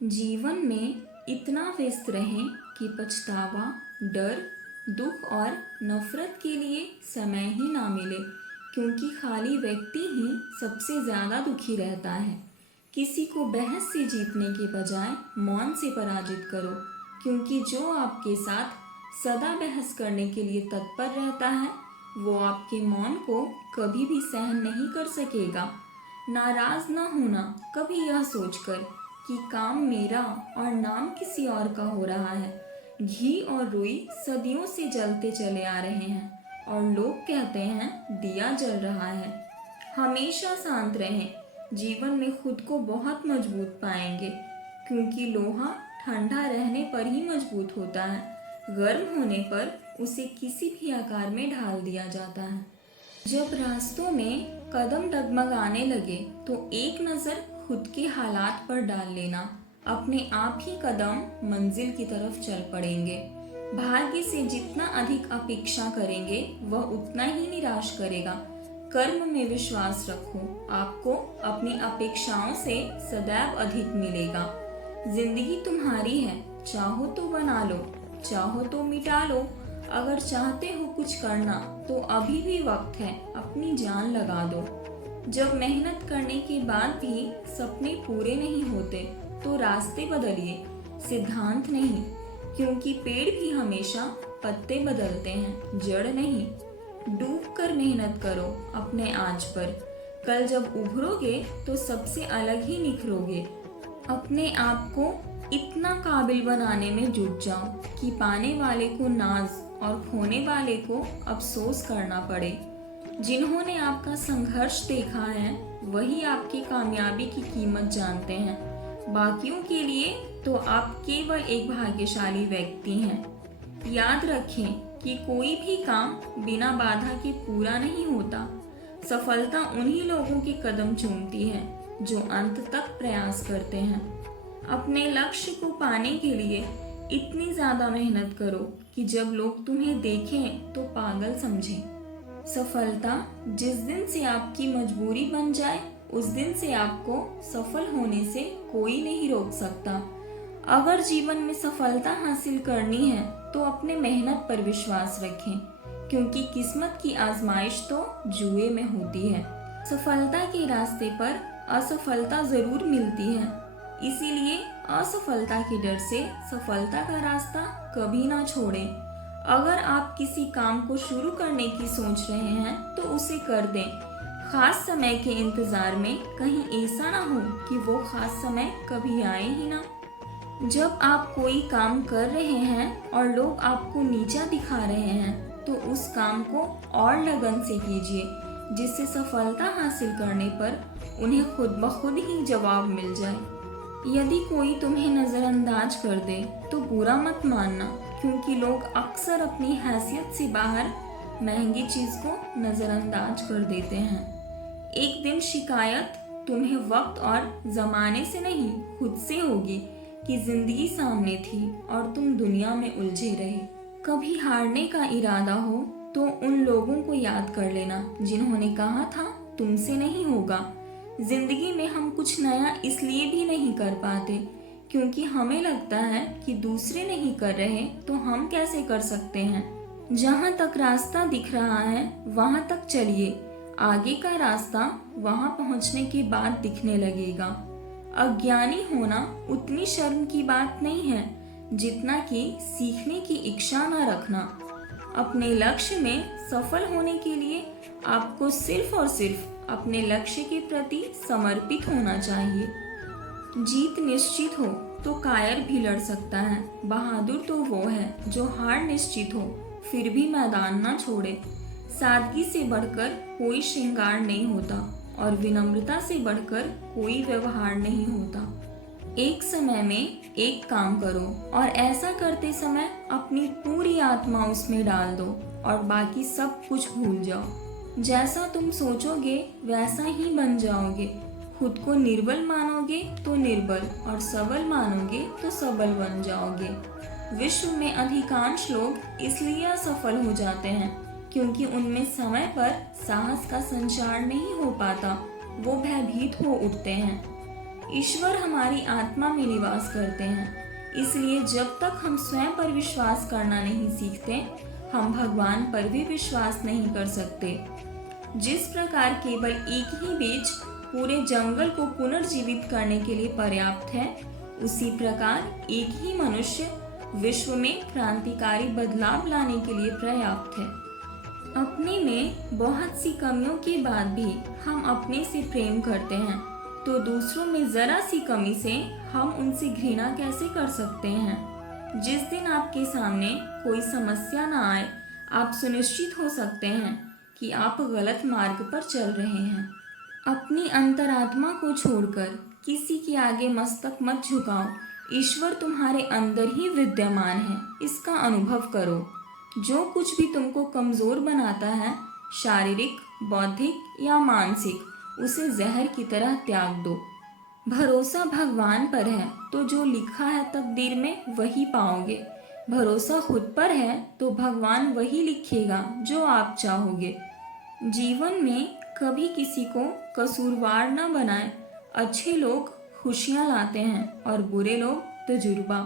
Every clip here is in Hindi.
जीवन में इतना व्यस्त रहें कि पछतावा, डर, दुख और नफरत के लिए समय ही ना मिले, क्योंकि खाली व्यक्ति ही सबसे ज़्यादा दुखी रहता है। किसी को बहस से जीतने के बजाय मौन से पराजित करो, क्योंकि जो आपके साथ सदा बहस करने के लिए तत्पर रहता है, वो आपके मौन को कभी भी सहन नहीं कर सकेगा। नाराज न होना कभी यह सोचकर कि काम मेरा और नाम किसी और का हो रहा है। घी और रुई सदियों से जलते चले आ रहे हैं और लोग कहते हैं दिया जल रहा है। हमेशा शांत रहें। जीवन में खुद को बहुत मजबूत पाएंगे, क्योंकि लोहा ठंडा रहने पर ही मजबूत होता है। गर्म होने पर उसे किसी भी आकार में ढाल दिया जाता है। जब रास्तों में कदम डगमगाने लगे तो एक नज़र खुद के हालात पर डाल लेना। अपने आप ही कदम मंजिल की तरफ चल पड़ेंगे। भाग्य से जितना अधिक अपेक्षा करेंगे वह उतना ही निराश करेगा। कर्म में विश्वास रखो, आपको अपनी अपेक्षाओं से सदैव अधिक मिलेगा। जिंदगी तुम्हारी है, चाहो तो बना लो, चाहो तो मिटा लो। अगर चाहते हो कुछ करना तो अभी भी वक्त है, अपनी जान लगा दो। जब मेहनत करने के बाद भी सपने पूरे नहीं होते तो रास्ते बदलिए, सिद्धांत नहीं, क्योंकि पेड़ भी हमेशा पत्ते बदलते हैं, जड़ नहीं। डूब कर मेहनत करो अपने आज पर, कल जब उभरोगे तो सबसे अलग ही निखरोगे। अपने आप को इतना काबिल बनाने में जुट जाओ कि पाने वाले को नाज और खोने वाले को अफसोस करना पड़े। जिन्होंने आपका संघर्ष देखा है वही आपकी कामयाबी की कीमत जानते हैं। बाकियों के लिए तो आप केवल एक भाग्यशाली व्यक्ति हैं। याद रखें कि कोई भी काम बिना बाधा के पूरा नहीं होता। सफलता उन्हीं लोगों के कदम चूमती है जो अंत तक प्रयास करते हैं। अपने लक्ष्य को पाने के लिए इतनी ज्यादा मेहनत करो कि जब लोग तुम्हें देखें तो पागल समझें। सफलता जिस दिन से आपकी मजबूरी बन जाए, उस दिन से आपको सफल होने से कोई नहीं रोक सकता। अगर जीवन में सफलता हासिल करनी है तो अपने मेहनत पर विश्वास रखें, क्योंकि किस्मत की आजमाइश तो जुए में होती है। सफलता के रास्ते पर असफलता जरूर मिलती है, इसीलिए असफलता के डर से सफलता का रास्ता कभी ना छोड़ें। अगर आप किसी काम को शुरू करने की सोच रहे हैं तो उसे कर दें। खास समय के इंतजार में कहीं ऐसा ना हो कि वो खास समय कभी आए ही ना। जब आप कोई काम कर रहे हैं और लोग आपको नीचा दिखा रहे हैं तो उस काम को और लगन से कीजिए, जिससे सफलता हासिल करने पर उन्हें खुद ब खुद ही जवाब मिल जाए। यदि कोई तुम्हें नज़रअंदाज कर दे तो बुरा मत मानना, क्योंकि लोग अक्सर अपनी हैसियत से बाहर महंगी चीज़ को नज़रअंदाज कर देते हैं। एक दिन शिकायत तुम्हें वक्त और ज़माने से नहीं, खुद से होगी कि ज़िंदगी सामने थी और तुम दुनिया में उलझे रहे। कभी हारने का इरादा हो तो उन लोगों को याद कर लेना जिन्होंने कहा था तुमसे नहीं होगा। जिंदगी में हम कुछ नया इसलिए भी नहीं कर पाते क्योंकि हमें लगता है कि दूसरे नहीं कर रहे तो हम कैसे कर सकते हैं। जहाँ तक रास्ता दिख रहा है वहाँ तक चलिए, आगे का रास्ता वहाँ पहुँचने के बाद दिखने लगेगा। अज्ञानी होना उतनी शर्म की बात नहीं है जितना कि सीखने की इच्छा न रखना। अपने लक्ष्य में सफल होने के लिए आपको सिर्फ और सिर्फ अपने लक्ष्य के प्रति समर्पित होना चाहिए। जीत निश्चित हो तो कायर भी लड़ सकता है। बहादुर तो वो है जो हार निश्चित हो फिर भी मैदान ना छोड़े। सादगी से बढ़कर कोई श्रृंगार नहीं होता और विनम्रता से बढ़कर कोई व्यवहार नहीं होता। एक समय में एक काम करो और ऐसा करते समय अपनी पूरी आत्मा उसमें डाल दो और बाकी सब कुछ भूल जाओ। जैसा तुम सोचोगे वैसा ही बन जाओगे। खुद को निर्बल मानोगे तो निर्बल और सबल मानोगे तो सबल बन जाओगे। विश्व में अधिकांश लोग इसलिए असफल हो जाते हैं क्योंकि उनमें समय पर साहस का संचार नहीं हो पाता, वो भयभीत हो उठते हैं। ईश्वर हमारी आत्मा में निवास करते हैं, इसलिए जब तक हम स्वयं पर विश्वास करना नहीं सीखते, हम भगवान पर भी विश्वास नहीं कर सकते। जिस प्रकार केवल एक ही बीज पूरे जंगल को पुनर्जीवित करने के लिए पर्याप्त है, उसी प्रकार एक ही मनुष्य विश्व में क्रांतिकारी बदलाव लाने के लिए पर्याप्त है। अपने में बहुत सी कमियों के बाद भी हम अपने से प्रेम करते हैं, तो दूसरों में जरा सी कमी से हम उनसे घृणा कैसे कर सकते हैं। जिस दिन आपके सामने कोई समस्या न आए, आप सुनिश्चित हो सकते हैं कि आप गलत मार्ग पर चल रहे हैं। अपनी अंतरात्मा को छोड़कर किसी के आगे मस्तक मत झुकाओ। ईश्वर तुम्हारे अंदर ही विद्यमान है, इसका अनुभव करो। जो कुछ भी तुमको कमजोर बनाता है, शारीरिक, बौद्धिक या मानसिक, उसे जहर की तरह त्याग दो। भरोसा भगवान पर है तो जो लिखा है तकदीर में वही पाओगे। भरोसा खुद पर है तो भगवान वही लिखेगा जो आप चाहोगे। जीवन में कभी किसी को कसूरवार न बनाएं। अच्छे लोग खुशियाँ लाते हैं और बुरे लोग तजुर्बा।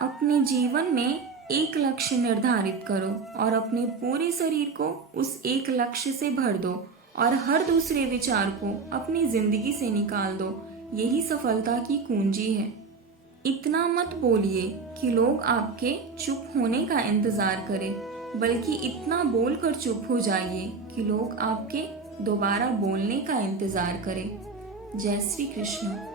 अपने जीवन में एक लक्ष्य निर्धारित करो और अपने पूरे शरीर को उस एक लक्ष्य से भर दो और हर दूसरे विचार को अपनी जिंदगी से निकाल दो। यही सफलता की कुंजी है। इतना मत बोलिए कि लोग आपके चुप होने का इंतजार करें, बल्कि इतना बोलकर चुप हो जाइए कि लोग आपके दोबारा बोलने का इंतजार करें। जय श्री कृष्ण।